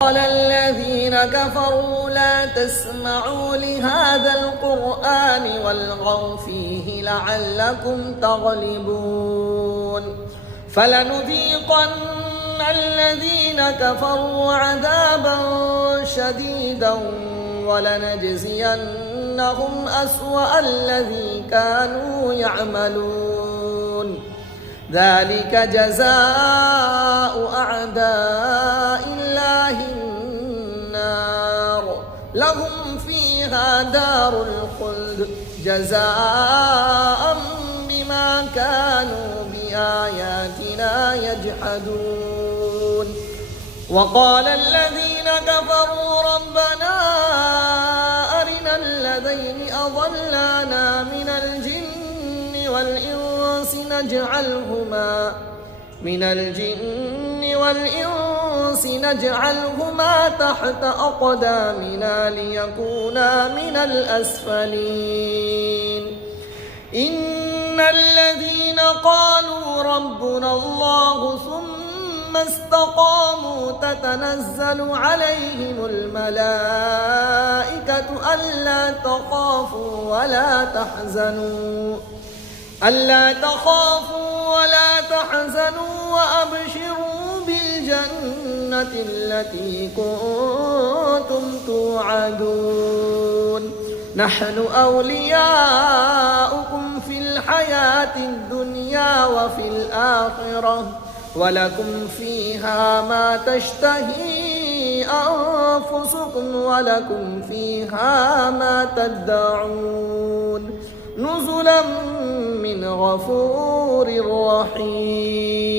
قال الذين كفروا لا تسمعوا لهذا القرآن والغوا فيه لعلكم تغلبون فلنذيقن الذين كفروا عذابا شديدا ولنجزينهم أسوأ الذي كانوا يعملون ذلك جزاء أعداء الله النار لهم فيها دار الخلد جزاء بما كانوا بآياتنا يجحدون وقال الذين كفروا ربنا أرنا الذين أضلانا من الجن والإنس نجعلهما تحت أقدامنا ليكونا من الأسفلين إن الذين قالوا ربنا الله ثم استقاموا تتنزل عليهم الملائكة ألا تخافوا ولا تحزنوا وأبشروا بالجنة التي كنتم توعدون نحن أولياؤكم في الحياة الدنيا وفي الآخرة ولكم فيها ما تشتهي أنفسكم ولكم فيها ما تدعون نزلا من غفور رحيم.